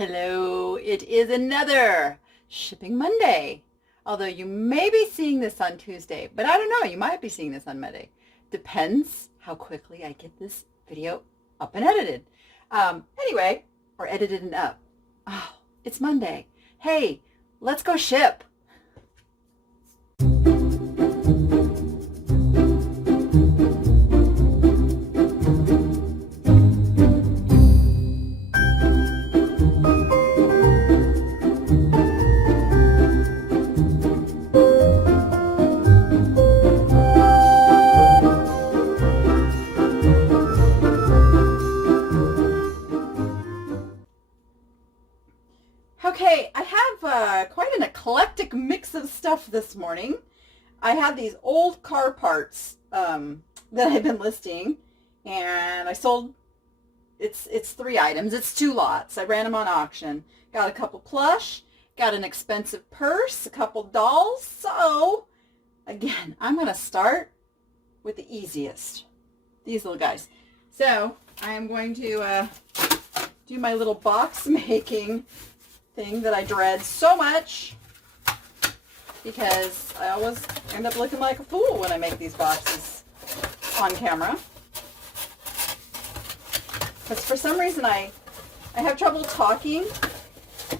Hello, it is another Shipping Monday. Although you may be seeing this on Tuesday, but I don't know, you might be seeing this on Monday. Depends how quickly I get this video up and edited. Anyway, or edited and up. Oh, it's Monday. Hey, let's go ship. Okay, I have quite an eclectic mix of stuff this morning. I have these old car parts that I've been listing, and I sold, it's 3 items. It's 2 lots. I ran them on auction. Got a couple plush, got an expensive purse, a couple dolls. So, again, I'm going to start with the easiest. These little guys. So, I am going to do my little box making thing that I dread so much because I always end up looking like a fool when I make these boxes on camera. Because for some reason I have trouble talking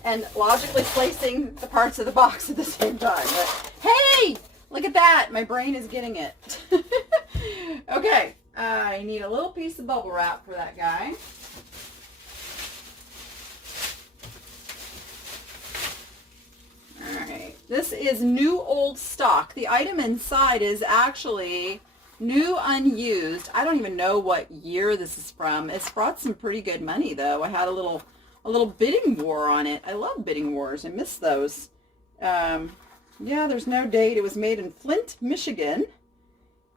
and logically placing the parts of the box at the same time. But hey, look at that. My brain is getting it. Okay, I need a little piece of bubble wrap for that guy. Alright, this is new old stock. The item inside is actually new unused. I don't even know what year this is from. It's brought some pretty good money though. I had a little bidding war on it. I love bidding wars. I miss those. Yeah, there's no date. It was made in Flint, Michigan.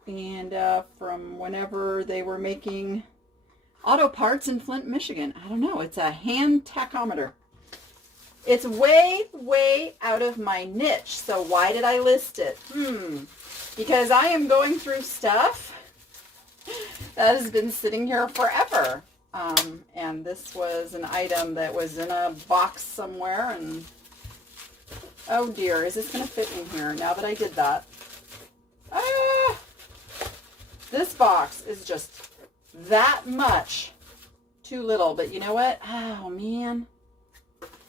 And from whenever they were making auto parts in Flint, Michigan. I don't know. It's a hand tachometer. It's way, way out of my niche. So why did I list it? Because I am going through stuff that has been sitting here forever. And this was an item that was in a box somewhere. And oh dear, is this going to fit in here now that I did that? Ah! This box is just that much too little. But you know what? Oh, man.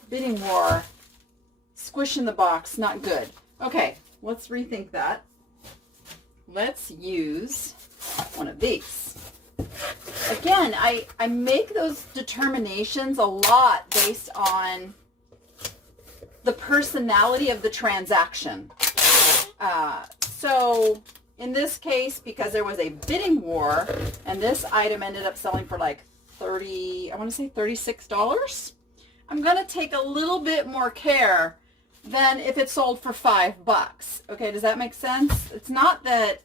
Bidding war, squish in the box, not good. Okay, let's rethink that. Let's use one of these. Again, I make those determinations a lot based on the personality of the transaction. So in this case, because there was a bidding war, and this item ended up selling for like $36. I'm going to take a little bit more care than if it sold for $5. Okay, does that make sense? It's not that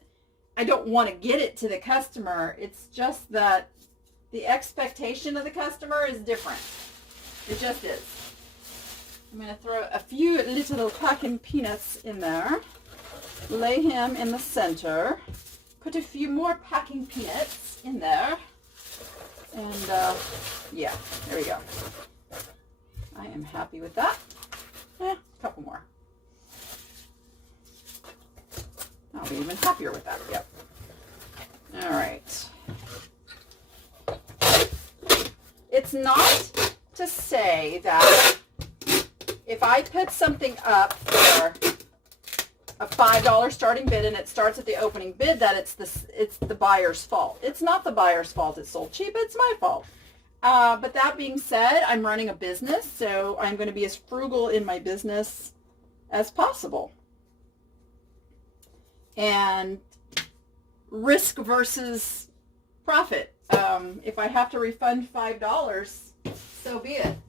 I don't want to get it to the customer. It's just that the expectation of the customer is different. It just is. I'm going to throw a few little packing peanuts in there. Lay him in the center. Put a few more packing peanuts in there. And yeah, there we go. I am happy with that. A couple more. I'll be even happier with that. Yep. All right. It's not to say that if I put something up for a $5 starting bid and it starts at the opening bid that it's the buyer's fault. It's not the buyer's fault. It's sold cheap. It's my fault. But that being said, I'm running a business, so I'm going to be as frugal in my business as possible. And risk versus profit. If I have to refund $5, so be it.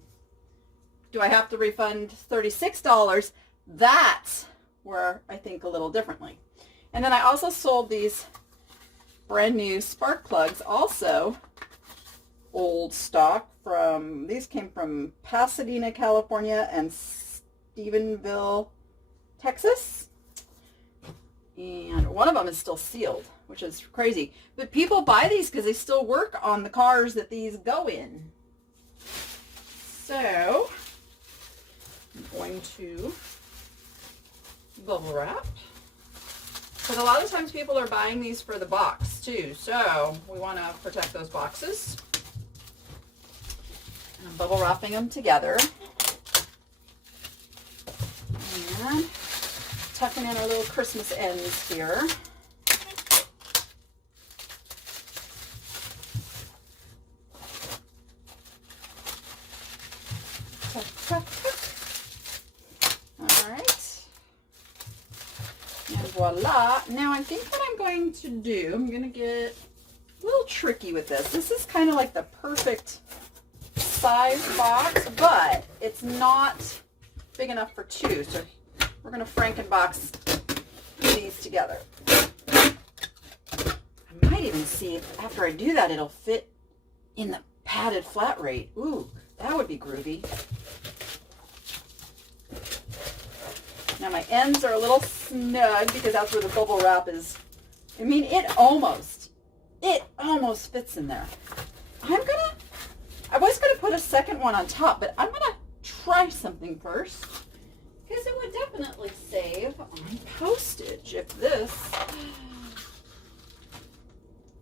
Do I have to refund $36? That's where I think a little differently. And then I also sold these brand new spark plugs, also old stock from, these came from Pasadena, California and Stephenville, Texas. And one of them is still sealed, which is crazy. But people buy these because they still work on the cars that these go in. So I'm going to bubble wrap. Because a lot of times people are buying these for the box too. So we want to protect those boxes. And I'm bubble wrapping them together. And tucking in our little Christmas ends here. Tuck, tuck, tuck. All right. And voila. Now I think what I'm going to do, I'm going to get a little tricky with this. This is kind of like the perfect size box, but it's not big enough for two. So we're going to Frankenbox these together. I might even see if after I do that, it'll fit in the padded flat rate. Ooh, that would be groovy. Now my ends are a little snug because that's where the bubble wrap is. I mean, it almost fits in there. I was gonna put a second one on top, but I'm gonna try something first because it would definitely save on postage if this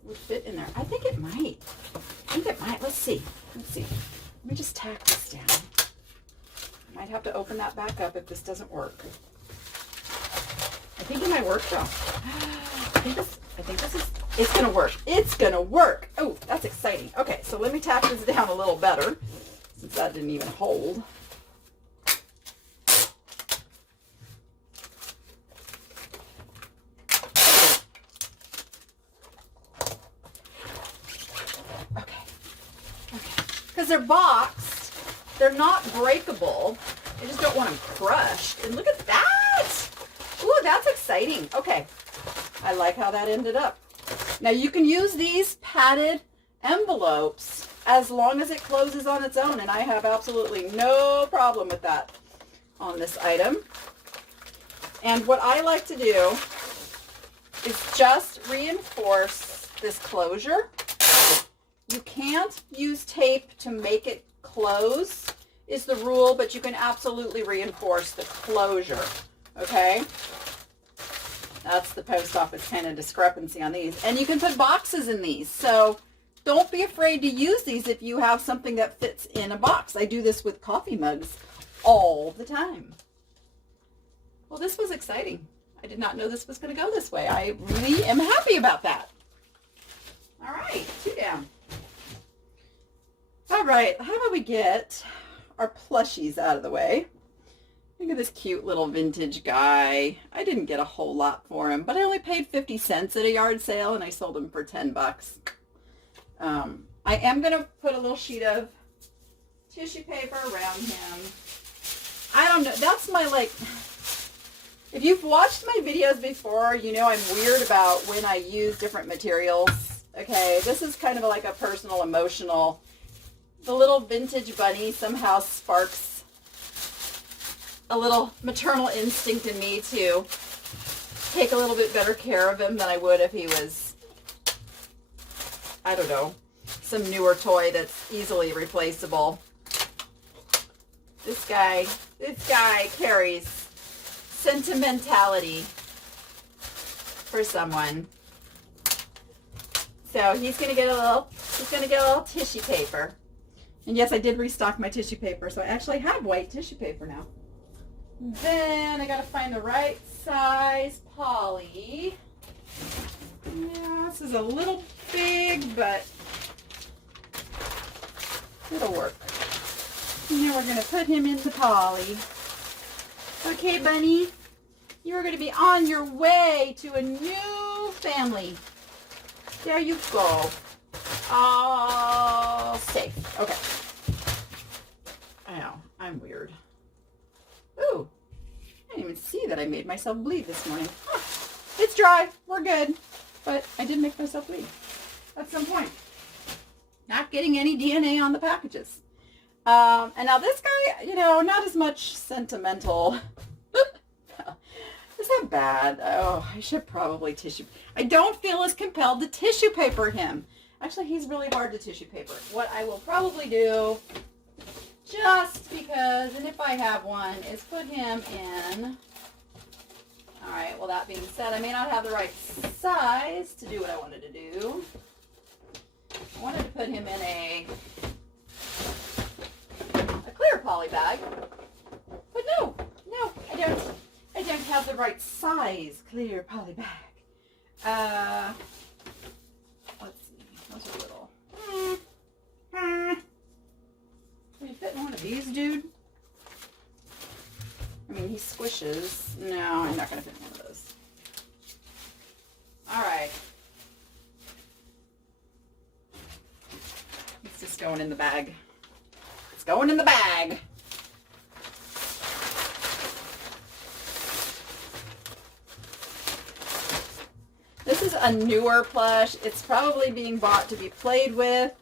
would fit in there. I think it might. Let's see. Let me just tack this down. I might have to open that back up if this doesn't work. I think it might work though. I think this is, it's gonna work. It's gonna work. Oh, that's exciting. Okay, so let me tack this down a little better since that didn't even hold. Okay. Because they're boxed, they're not breakable. I just don't want them crushed. And look at that. Ooh, that's exciting. Okay. I like how that ended up. Now you can use these padded envelopes as long as it closes on its own, and I have absolutely no problem with that on this item. And what I like to do is just reinforce this closure. You can't use tape to make it close is the rule, but you can absolutely reinforce the closure, okay? That's the post office kind of discrepancy on these. And you can put boxes in these. So don't be afraid to use these if you have something that fits in a box. I do this with coffee mugs all the time. Well, this was exciting. I did not know this was going to go this way. I really am happy about that. All right, 2 down. All right, how about we get our plushies out of the way? Look at this cute little vintage guy. I didn't get a whole lot for him, but I only paid 50 cents at a yard sale, and I sold him for 10 bucks. I am going to put a little sheet of tissue paper around him. I don't know. That's my, like, if you've watched my videos before, you know I'm weird about when I use different materials. Okay, this is kind of like a personal, emotional. The little vintage bunny somehow sparks a little maternal instinct in me to take a little bit better care of him than I would if he was, I don't know, some newer toy that's easily replaceable. This guy carries sentimentality for someone. So he's gonna get a little tissue paper. And yes, I did restock my tissue paper, so I actually have white tissue paper now. Then I gotta find the right size poly. Yeah, this is a little big, but it'll work. And then we're gonna put him in the poly. Okay, bunny, you're gonna be on your way to a new family. There you go. All safe. Okay. I know, I'm weird. Ooh, I didn't even see that I made myself bleed this morning. Huh. It's dry. We're good. But I did make myself bleed at some point. Not getting any DNA on the packages. And now this guy, you know, not as much sentimental. Is that bad? Oh, I should probably tissue. I don't feel as compelled to tissue paper him. Actually, he's really hard to tissue paper. What I will probably do, just because, and if I have one, is put him in. All right, well, that being said, I may not have the right size to do what I wanted to do. I wanted to put him in a clear poly bag, but no, I don't have the right size clear poly bag. Let's see, those are little. Can you fit in one of these, dude? I mean, he squishes. No, I'm not going to fit in one of those. All right. It's just going in the bag. It's going in the bag. This is a newer plush. It's probably being bought to be played with,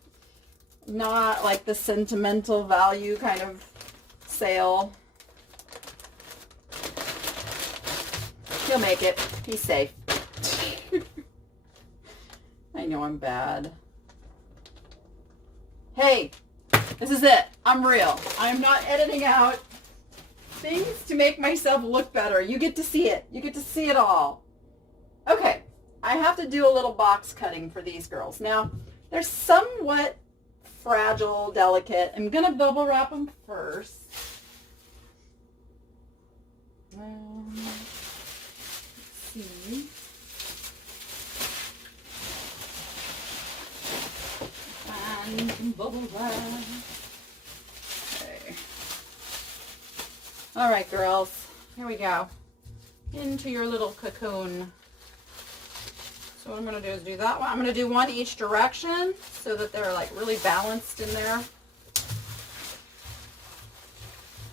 not like the sentimental value kind of sale. He'll make it. He's safe. I know I'm bad. Hey, this is it. I'm real. I'm not editing out things to make myself look better. You get to see it. You get to see it all. Okay, I have to do a little box cutting for these girls. Now, they're somewhat fragile, delicate. I'm going to bubble wrap them first. Let's see. And bubble wrap. Okay. All right, girls. Here we go. Into your little cocoon. So what I'm going to do is do that one. I'm going to do one each direction so that they're like really balanced in there.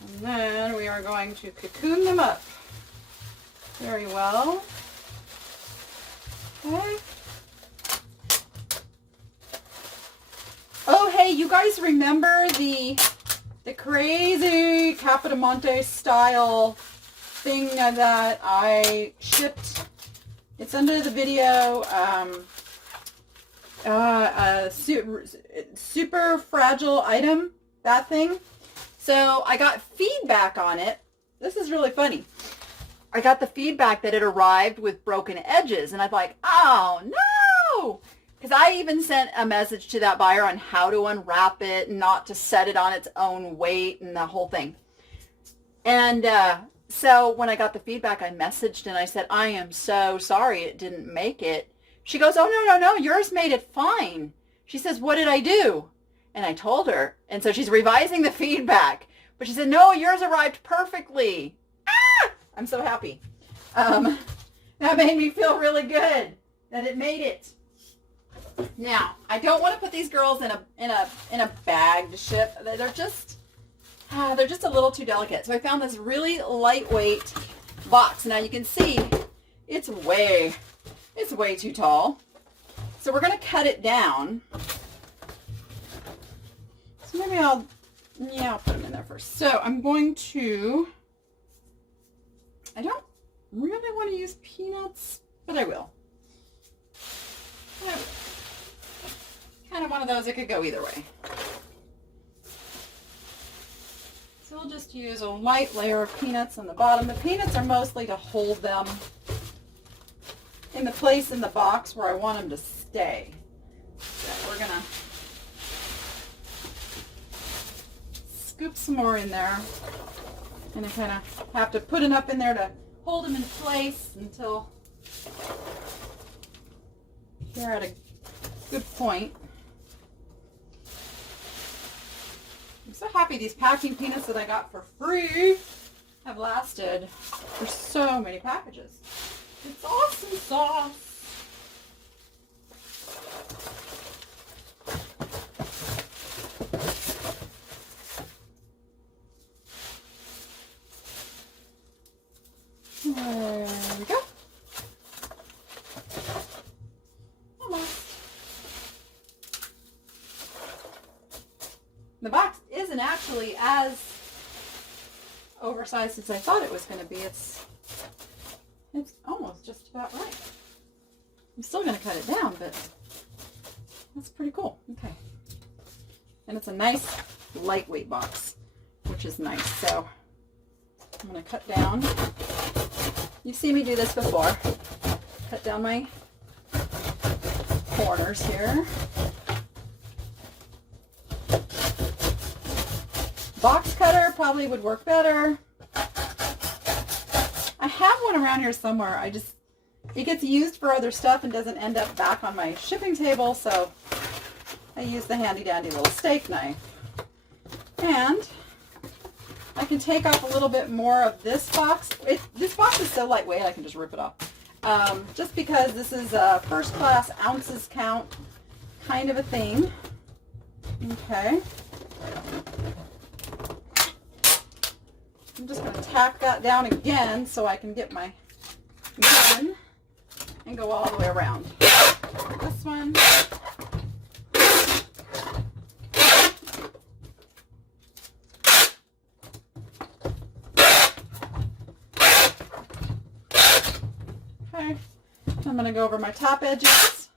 And then we are going to cocoon them up very well. Okay. Oh, hey, you guys remember the crazy Capodimonte style thing that I shipped? It's under the video, super fragile item, that thing. So I got feedback on it. This is really funny. I got the feedback that it arrived with broken edges, and I'm like, oh no! Because I even sent a message to that buyer on how to unwrap it, not to set it on its own weight, and the whole thing. And so when I got the feedback, I messaged and I said, I am so sorry it didn't make it. She goes, oh, no, yours made it fine. She says, what did I do? And I told her. And so she's revising the feedback. But she said, no, yours arrived perfectly. Ah! I'm so happy. That made me feel really good that it made it. Now, I don't want to put these girls in a bag to ship. They're just a little too delicate. So I found this really lightweight box. Now you can see it's way too tall. So we're going to cut it down. So maybe I'll put them in there first. So I'm going to, I don't really want to use peanuts, but I will. Kind of one of those that could go either way. So we'll just use a light layer of peanuts on the bottom. The peanuts are mostly to hold them in the place in the box where I want them to stay. So we're going to scoop some more in there. And I kind of have to put enough in there to hold them in place until they're at a good point. I'm so happy these packing peanuts that I got for free have lasted for so many packages. It's awesome sauce. There we go. Almost. The box isn't actually as oversized as I thought it was going to be. It's almost just about right. I'm still going to cut it down, but that's pretty cool. Okay. And it's a nice lightweight box. which is nice. So I'm going to cut down. You've seen me do this before. Cut down my corners here. Box cutter probably would work better. I have one around here somewhere. It gets used for other stuff and doesn't end up back on my shipping table, so I use the handy dandy little steak knife. And I can take off a little bit more of this box. This box is so lightweight I can just rip it off. Just because this is a first class ounces count kind of a thing. Okay. I'm just going to tack that down again so I can get my gun and go all the way around. This one. Okay, I'm going to go over my top edges.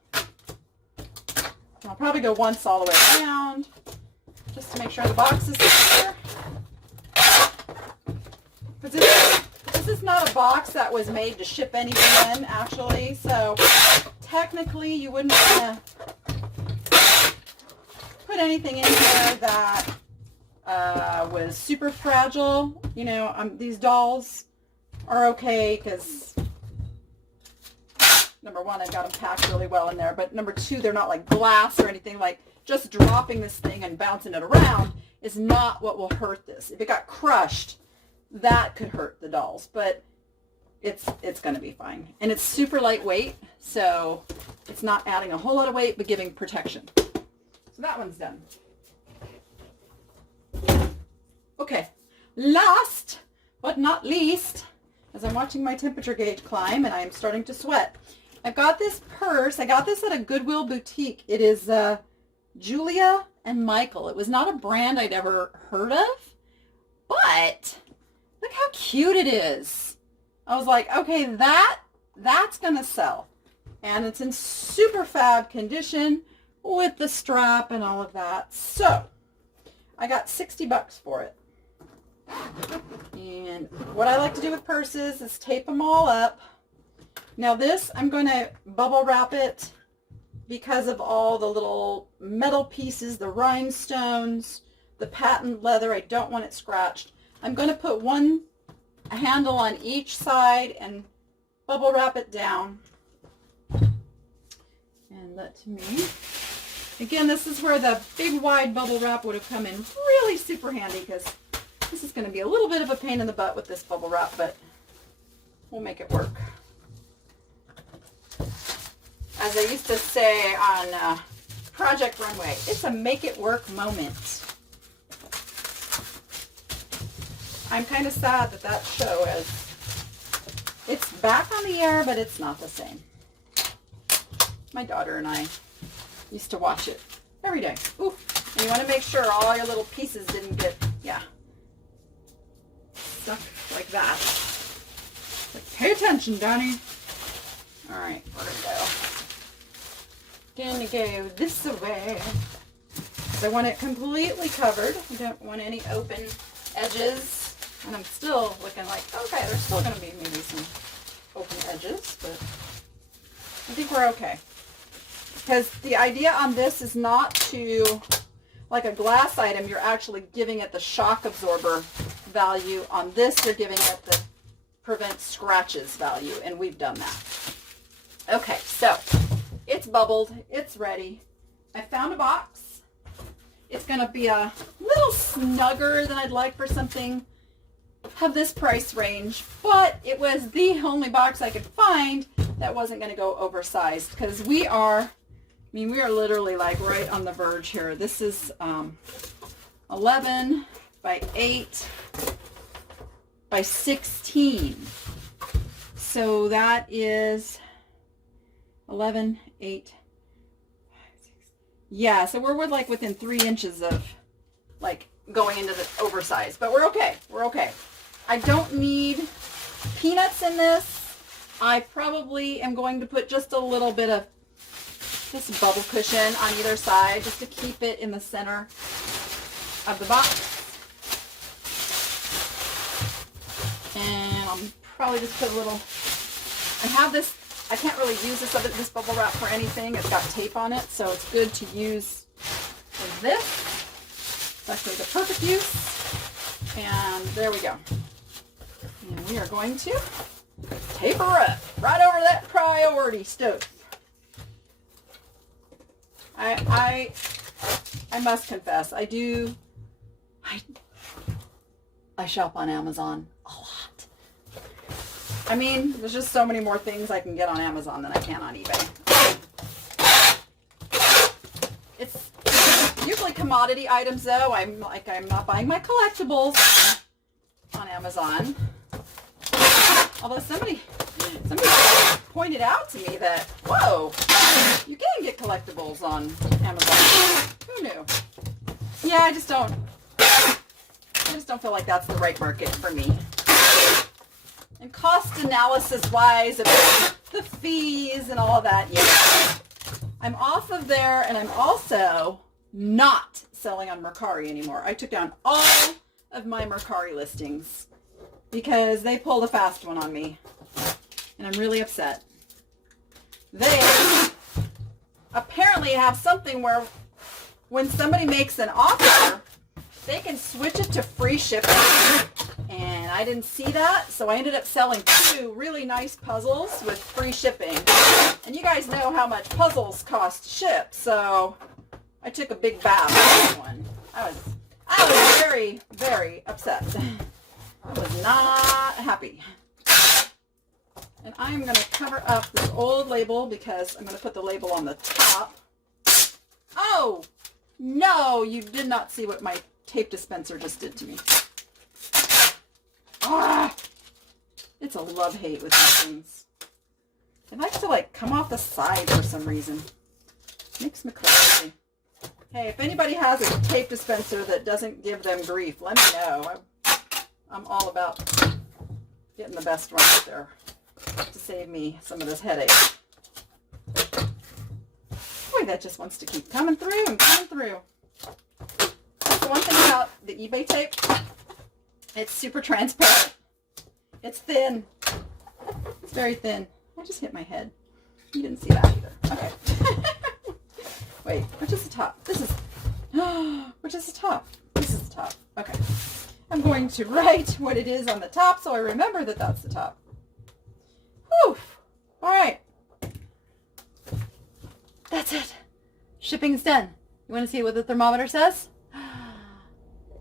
I'll probably go once all the way around just to make sure the box is secure. Because this is not a box that was made to ship anything in, actually, so technically you wouldn't want to put anything in here that was super fragile. You know, these dolls are okay because number one, I've got them packed really well in there, but number two, they're not like glass or anything. Like just dropping this thing and bouncing it around is not what will hurt this. If it got crushed, that could hurt the dolls, but it's going to be fine. And it's super lightweight, so it's not adding a whole lot of weight, but giving protection. So that one's done. Okay, last but not least, as I'm watching my temperature gauge climb and I'm starting to sweat, I've got this purse. I got this at a Goodwill boutique. It is Julia and Michael. It was not a brand I'd ever heard of, but look how cute it is. I was like, okay, that's going to sell. And it's in super fab condition with the strap and all of that. So I got 60 bucks for it. And what I like to do with purses is tape them all up. Now this, I'm going to bubble wrap it because of all the little metal pieces, the rhinestones, the patent leather. I don't want it scratched. I'm going to put a handle on each side and bubble wrap it down. And let me, again, this is where the big wide bubble wrap would have come in really super handy because this is going to be a little bit of a pain in the butt with this bubble wrap, but we'll make it work. As I used to say on Project Runway, it's a make it work moment. I'm kind of sad that show it's back on the air, but it's not the same. My daughter and I used to watch it every day. Ooh, and you want to make sure all your little pieces didn't get, stuck like that. But pay attention, Donnie. All right, we're going to go this way. I want it completely covered. I don't want any open edges. And I'm still looking like, okay, there's still going to be maybe some open edges, but I think we're okay. Because the idea on this is not to, like a glass item, you're actually giving it the shock absorber value. On this, you're giving it the prevent scratches value, and we've done that. Okay, so it's bubbled. It's ready. I found a box. It's going to be a little snugger than I'd like for something of this price range, but it was the only box I could find that wasn't going to go oversized because we are literally like right on the verge here. This is 11 by 8 by 16. So that is 11, 8, 5, 6. Yeah, so we're like within 3 inches of like going into the oversized, but we're okay. We're okay. I don't need peanuts in this. I probably am going to put just a little bit of this bubble cushion on either side just to keep it in the center of the box. And I'll probably just put a little, I have this, I can't really use this bubble wrap for anything. It's got tape on it, so it's good to use for this. It's actually the perfect use. And there we go. And we are going to tape her up right over that priority stove. I must confess, I shop on Amazon a lot. I mean, there's just so many more things I can get on Amazon than I can on eBay. It's usually commodity items though. I'm not buying my collectibles on Amazon. Although somebody pointed out to me that, whoa, you can get collectibles on Amazon. Who knew? Yeah, I just don't feel like that's the right market for me. And cost analysis wise about the fees and all that, yeah. I'm off of there, and I'm also not selling on Mercari anymore. I took down all of my Mercari listings because they pulled a fast one on me, and I'm really upset. They apparently have something where when somebody makes an offer, they can switch it to free shipping, and I didn't see that, so I ended up selling 2 really nice puzzles with free shipping. And you guys know how much puzzles cost to ship, so I took a big bath on that one. I was very, very upset. I was not happy. And I'm going to cover up this old label because I'm going to put the label on the top. Oh, no, you did not see what my tape dispenser just did to me. Ah, it's a love-hate with these things. It likes to like come off the side for some reason. Makes me crazy. Hey, if anybody has a tape dispenser that doesn't give them grief, let me know. I'm all about getting the best one out there to save me some of this headache. Boy, that just wants to keep coming through and coming through. That's the one thing about the eBay tape. It's super transparent. It's thin. It's very thin. I just hit my head. You didn't see that either. Okay. Wait, which is the top? This is, which is the top? This is the top. Okay. I'm going to write what it is on the top so I remember that that's the top. Whew. All right. That's it. Shipping's done. You want to see what the thermometer says?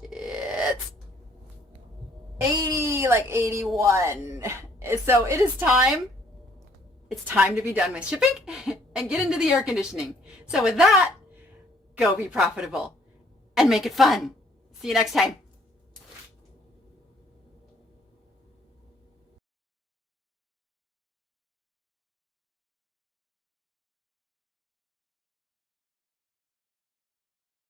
It's 80, like 81. So it is time. It's time to be done with shipping and get into the air conditioning. So with that, go be profitable and make it fun. See you next time.